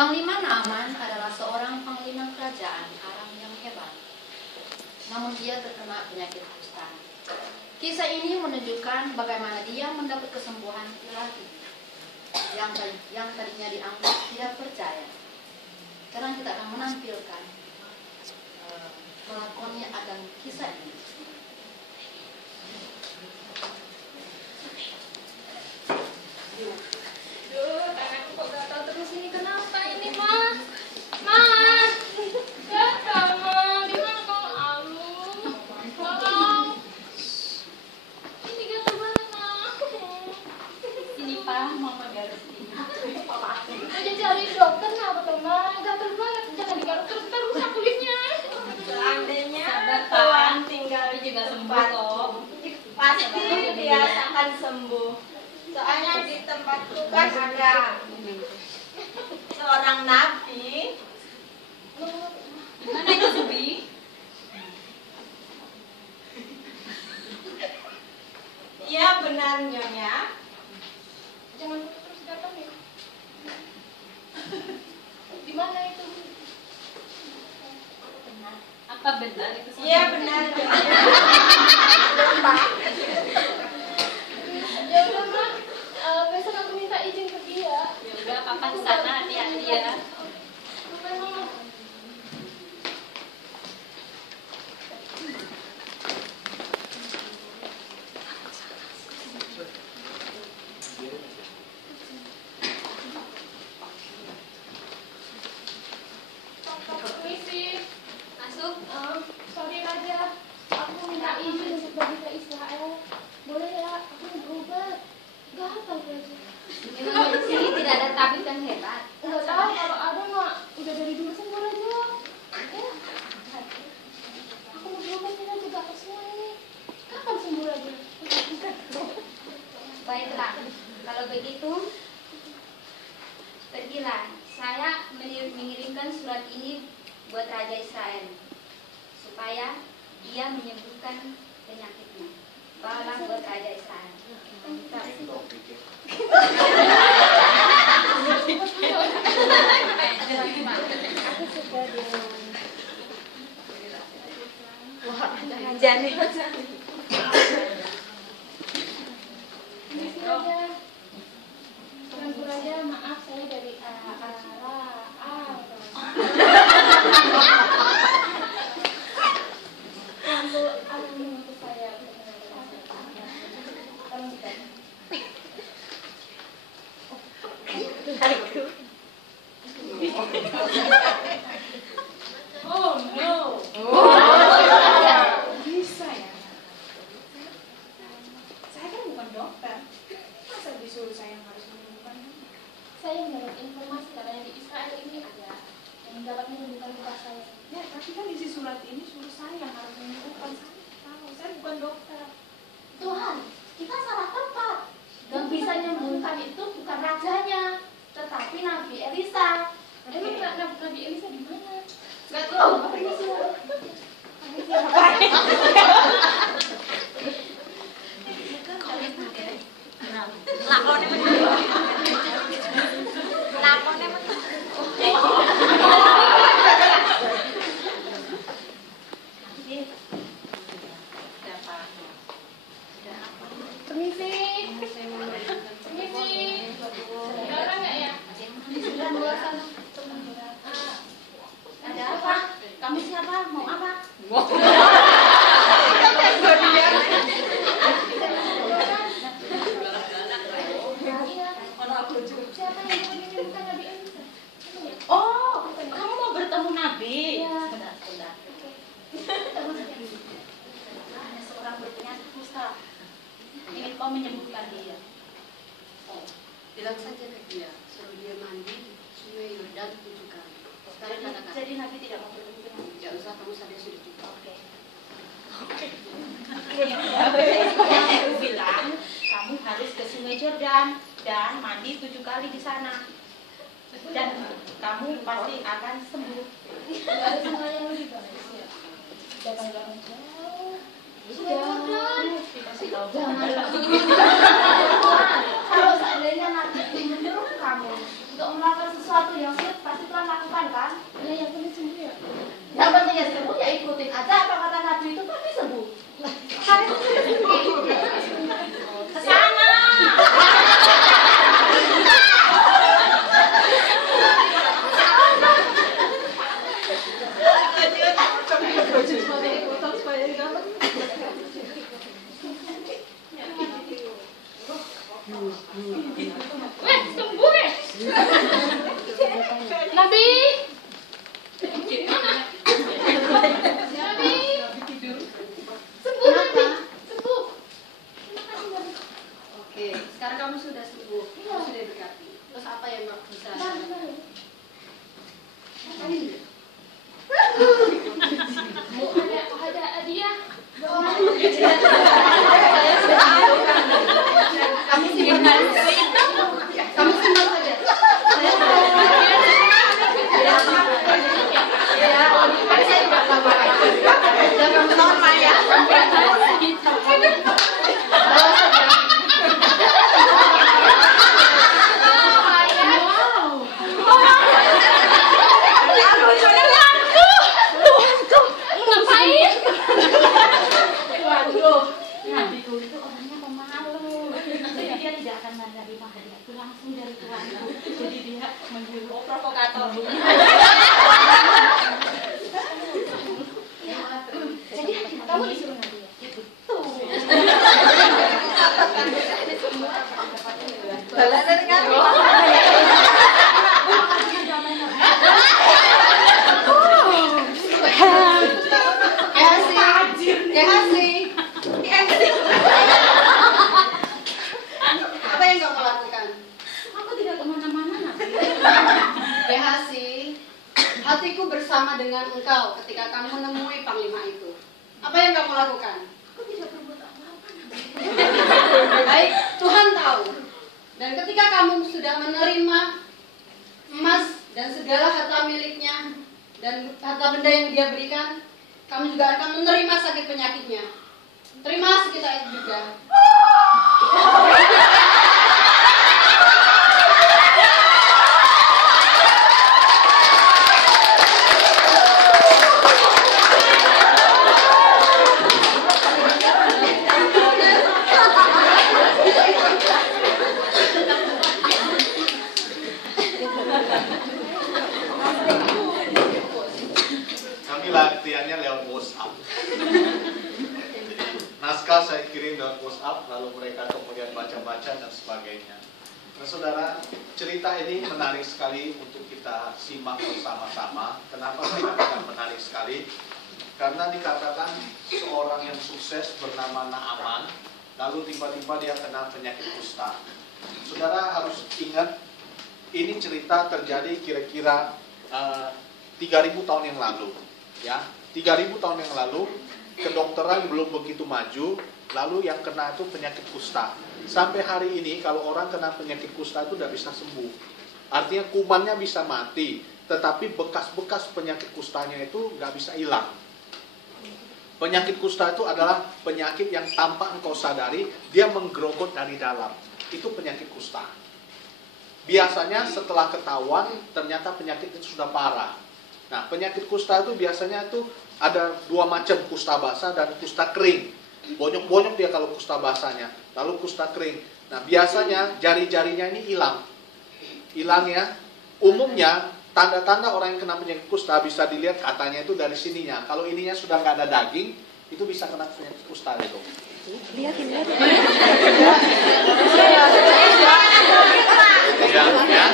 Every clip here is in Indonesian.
Panglima Naaman adalah seorang panglima kerajaan Aram yang hebat. Namun dia terkena penyakit kusta. Kisah ini menunjukkan bagaimana dia mendapat kesembuhan ilahi yang tadinya dianggap tidak percaya. Sekarang kita akan menampilkan pelakonnya akan kisah ini. Tanganku kok gatal terus ini, kenapa ini, Ma? Ma! Gatal, Ma. Gimana kalau tolong. Ini gatal banget, Ma. Sini Pak, Mama garuk ini. Udah cari dokter, kenapa tuh, Ma? Gatal banget, jangan digaruk terus rusak kulitnya. Seandainya Sabar, Tuhan Pak. tinggal Tapi di juga sembuh tempat kok. pasti dia akan sembuh. Soalnya di tempatku kan ada seorang nabi. Mana itu Subi? Iya benar Nyonya. Jangan terus gatal ya. Di mana itu? Apa benar itu Subi? Iya benar Nyonya. Ya udah, Ma. Besok aku minta izin ke dia. Ya udah, Papa di sana hati-hati ya. Memang permisi. Masuk. Sorry Raja, aku minta izin untuk pergi ke Israel. Boleh ya? Aku mau berobat. Gatal Raja. Memang di sini tidak ada tabib yang hebat. Enggak tahu kalau ada, Mak. Udah dari dulu sembuh Raja. Ya. Aku mau berobat nih Raja, gatal semua ini. Kapan sembuh Raja? Baiklah, kalau begitu pergilah. Saya mengirimkan surat ini buat Raja Israel supaya dia menyembuhkan penyakitnya. Bawalah buat Raja Israel. Jadi Permisi Raja. Tuanku Raja, maaf saya dari Tuanku Arum mengutus saya untuk tolong kita. oh no. Bisa ya? Saya kan bukan dokter. Masa disuruh saya yang harus menemukan? Saya mendapat informasi katanya di Israel ini ada yang dapat menyembuhkan luka saya. Ya, tapi kan isi surat ini suruh saya yang harus menemukan. Saya bukan dokter. Tuhan, kita salah tempat. Yang bisa menyembuhkan itu bukan rajanya, tetapi Nabi Elisa. Emang Nabi Elisa di mana? Gak tahu. Permisi. Lakonnya betul. Lakonnya betul. Permisi. Permisi. Ada orang nggak ya? Di sebelah luar sana. Ada apa? Kamu siapa? Mau apa? Siapa yang mau menyembuhkan Nabi Elisa? Oh, kamu mau bertemu Nabi? Iya. Sebentar. Ada seorang berpenyakit kusta. Ingin kau menyembuhkan dia. Bilang saja ke dia, suruh dia mandi di sungai Yordan 7 kali. Sekarang katakan. Jadi Nabi tidak mau bertemu dengan Tidak usah, kamu saja sudah cukup. Oke. Aku bilang kamu harus ke Sungai Jordan dan mandi 7 kali di sana. Dan kamu pasti akan sembuh. Nggak ada sungai yang lebih bagus ya. Datang-datang jauh. Jangan. Jangan. Kalau seandainya nanti menyuruhkan kamu untuk melakukan sesuatu yang sulit pasti Tuhan lakukan kan? Ya, yang penting sembuh ya. Yang pentingnya sembuh ya ikutin aja apa kata Nabi itu pasti sembuh. Ke sana. Sembuh ya. Nabi. Nabi. Sembuh Nabi. Sembuh. Oke, sekarang kamu sudah sembuh. Kamu sudah berkati. Terus apa yang bisa? Ada hadiah. Kamu simpan saja. Kamu simpan saja. Saya tidak apa-apa. Kamu normal ya. Provokator. Jadi kamu disuruh nanti ya? Balasan kan? Apa yang kamu lakukan? Aku tidak kemana-mana Nabi. Gehasi, hatiku bersama dengan engkau ketika kamu menemui panglima itu. Apa yang kamu lakukan? Aku tidak berbuat apa-apa Nabi. Baik, Tuhan tahu. Dan ketika kamu sudah menerima emas dan segala harta miliknya dan harta benda yang dia berikan, kamu juga akan menerima sakit penyakitnya. Terima sekitar itu juga. Kami latihannya lewat WhatsApp. Jadi naskah saya kirim lewat WhatsApp, lalu mereka kemudian baca-baca dan sebagainya. Nah saudara, cerita ini menarik sekali untuk kita simak bersama-sama. Kenapa saya katakan menarik sekali? Karena dikatakan seorang yang sukses bernama Naaman, lalu tiba-tiba dia kena penyakit kusta. Saudara harus ingat, ini cerita terjadi kira-kira 3.000 tahun yang lalu. Ya, 3.000 tahun yang lalu, kedokteran belum begitu maju, lalu yang kena itu penyakit kusta. Sampai hari ini kalau orang kena penyakit kusta itu tidak bisa sembuh. Artinya kumannya bisa mati, tetapi bekas-bekas penyakit kustanya itu nggak bisa hilang. Penyakit kusta itu adalah penyakit yang tanpa engkau sadari, dia menggerogot dari dalam. Itu penyakit kusta. Biasanya setelah ketahuan, ternyata penyakit itu sudah parah. Nah, penyakit kusta itu biasanya itu ada dua macam, kusta basah dan kusta kering. Bonyok-bonyok dia kalau kusta basahnya, lalu kusta kering. Nah, biasanya jari-jarinya ini hilang. Hilang ya. Umumnya, tanda-tanda orang yang kena penyakit kusta bisa dilihat katanya itu dari sininya. Kalau ininya sudah nggak ada daging, itu bisa kena penyakit kusta itu. Lihatin. Ya,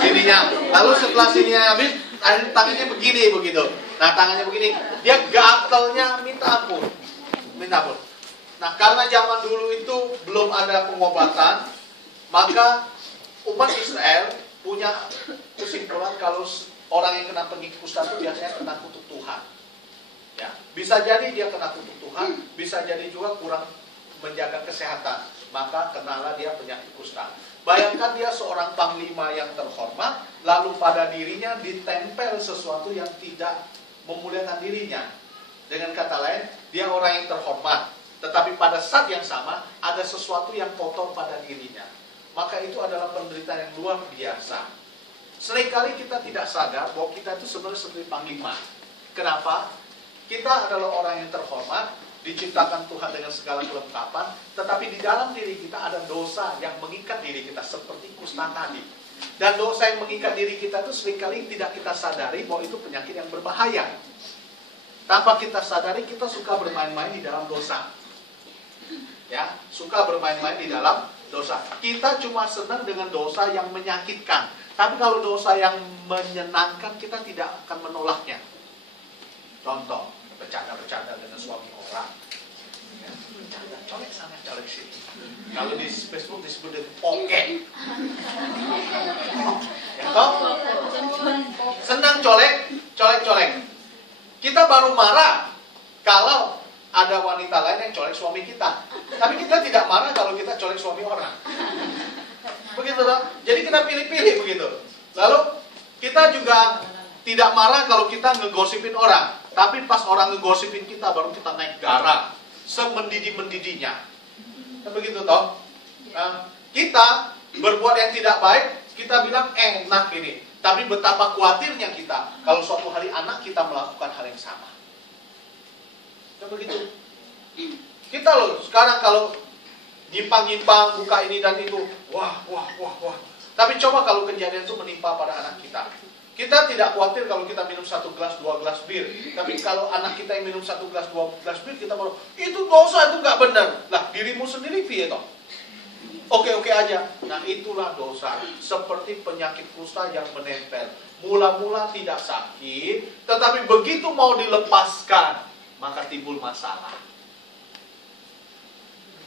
sininya. Lalu setelah sininya habis, tangannya begini begitu. Nah, tangannya begini, dia gatalnya minta ampun. Nah, karena zaman dulu itu belum ada pengobatan, maka umat Israel punya kesimpulan kalau orang yang kena penyakit kusta itu biasanya kena kutuk Tuhan. Ya, bisa jadi dia kena kutuk Tuhan, bisa jadi juga kurang menjaga kesehatan, maka kenalah dia penyakit kusta. Bayangkan dia seorang panglima yang terhormat, lalu pada dirinya ditempel sesuatu yang tidak memuliakan dirinya. Dengan kata lain, dia orang yang terhormat, tetapi pada saat yang sama ada sesuatu yang kotor pada dirinya. maka itu adalah penderitaan yang luar biasa. Seringkali kita tidak sadar bahwa kita itu sebenarnya seperti panglima. Kenapa? Kita adalah orang yang terhormat, diciptakan Tuhan dengan segala kelengkapan, tetapi di dalam diri kita ada dosa yang mengikat diri kita seperti kusta tadi. Dan dosa yang mengikat diri kita itu seringkali tidak kita sadari bahwa itu penyakit yang berbahaya. Tanpa kita sadari, kita suka bermain-main di dalam dosa. Ya, suka bermain-main di dalam dosa. Kita cuma senang dengan dosa yang menyakitkan. Tapi kalau dosa yang menyenangkan, kita tidak akan menolaknya. Contoh, bercanda-bercanda dengan suami orang. Ya, bercanda, colek sana, colek sini. Kalau di Facebook disebut dengan poke. Ya, toh? Senang colek, colek-colek. Kita baru marah kalau ada wanita lain yang colek suami kita. Tapi kita tidak marah kalau kita colek suami orang. Begitu toh? Jadi kita pilih-pilih begitu. Lalu kita juga tidak marah kalau kita ngegosipin orang. Tapi pas orang ngegosipin kita baru kita naik darah. Semendidih-mendidihnya. Begitu toh? Nah, kita berbuat yang tidak baik, kita bilang enak ini. Tapi betapa khawatirnya kita kalau suatu hari anak kita melakukan hal yang sama. Kan begitu. Kita loh sekarang kalau nyimpang-nyimpang buka ini dan itu, wah. Tapi coba kalau kejadian itu menimpa pada anak kita. Kita tidak khawatir kalau kita minum 1 gelas, 2 gelas bir. Tapi kalau anak kita yang minum 1 gelas, 2 gelas bir, kita baru, itu dosa, itu nggak benar. Lah, dirimu sendiri piye toh? Oke aja. Nah, itulah dosa. Seperti penyakit kusta yang menempel. Mula-mula tidak sakit, tetapi begitu mau dilepaskan, maka timbul masalah.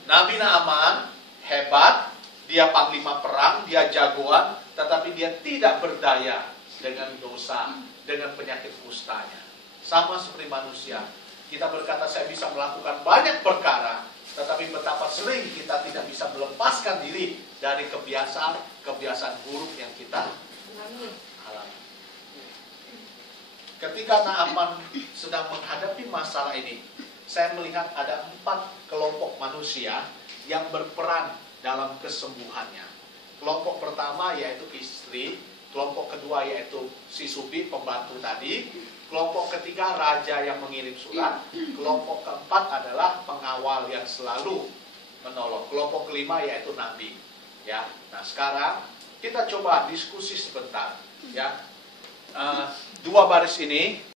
Nabi Naaman hebat, dia panglima perang, dia jagoan, tetapi dia tidak berdaya dengan dosa, dengan penyakit kustanya. Sama seperti manusia. Kita berkata saya bisa melakukan banyak perkara, tetapi betapa sering kita tidak bisa melepaskan diri dari kebiasaan buruk yang kita alami. Ketika Naaman sedang menghadapi masalah ini, saya melihat ada 4 kelompok manusia yang berperan dalam kesembuhannya. Kelompok pertama yaitu istri, kelompok kedua yaitu si Subi, pembantu tadi, kelompok ketiga raja yang mengirim surat, kelompok keempat adalah pengawal yang selalu menolong, kelompok kelima yaitu nabi. Ya, nah sekarang kita coba diskusi sebentar. Ya, 2 baris ini